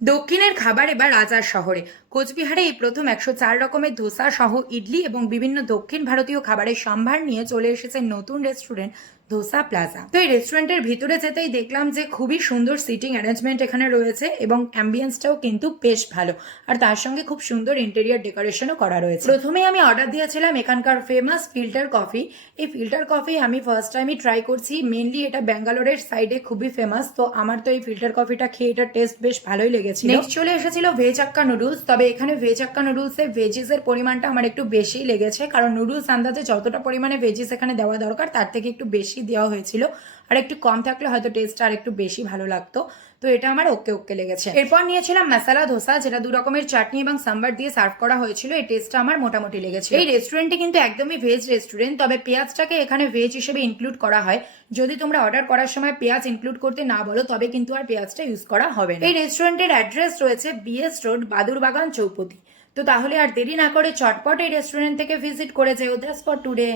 দক্ষিণের খাবার এবার রাজার শহরে। কোচবিহারে এই প্রথম 104 রকমের ধোসা সহ ইডলি এবং বিভিন্ন দক্ষিণ ভারতীয় খাবারের সম্ভার নিয়ে চলে এসেছে নতুন রেস্টুরেন্ট ধোসা প্লাজা। তো এই রেস্টুরেন্টের ভিতরে যেতেই দেখলাম যে খুবই সুন্দর সিটিং অ্যারেঞ্জমেন্ট এখানে রয়েছে এবং অ্যাম্বিয়েন্সটাও কিন্তু বেশ ভালো, আর তার সঙ্গে খুব সুন্দর ইন্টেরিয়ার ডেকোরেশনও করা রয়েছে। প্রথমেই আমি অর্ডার দিয়েছিলাম এখানকার ফেমাস ফিল্টার কফি। এই ফিল্টার কফি আমি ফার্স্ট টাইমই ট্রাই করছি। মেনলি এটা ব্যাঙ্গালোরের সাইডে খুবই ফেমাস, তো আমার তো এই ফিল্টার কফিটা খেয়ে এটার টেস্ট বেশ ভালোই লেগেছে। নেক্সট চলে এসেছিল ভেজ হাক্কা নুডলস। তবে এখানে ভেজ হাক্কা নুডলসে ভেজিসের পরিমাণটা আমার একটু বেশি লেগেছে, কারণ নুডলস আন্দাজে যতটা পরিমাণে ভেজিস এখানে দেওয়া দরকার তার থেকে একটু বেশি দেওয়া হয়েছিল, আর একটু কম থাকলে হয়তো টেস্টটা আর একটু বেশি ভালো লাগতো। তো এটা আমার ওকে ওকে লেগেছে। এরপর নিয়েছিলাম মশালা ধোসা, যেটা 2 রকমের চাটনি এবং সাম্বার দিয়ে সার্ভ করা হয়েছিল। এই টেস্টটা আমার মোটামুটি লেগেছে। এই রেস্টুরেন্টটি কিন্তু একদমই ভেজ রেস্টুরেন্ট, তবে পেঁয়াজটাকে এখানে ভেজ হিসেবে ইনক্লুড করা হয়। যদি তোমরা অর্ডার করার সময় পেঁয়াজ ইনক্লুড করতে না বলো তবে কিন্তু আর পেঁয়াজটা ইউজ করা হবে না। এই রেস্টুরেন্টের অ্যাড্রেস রয়েছে বিএস রোড, বাদুরবাগান, চৌপতি। তো তাহলে আর দেরি না করে চটপট এই রেস্টুরেন্ট থেকে ভিজিট করে যেও। That's for today.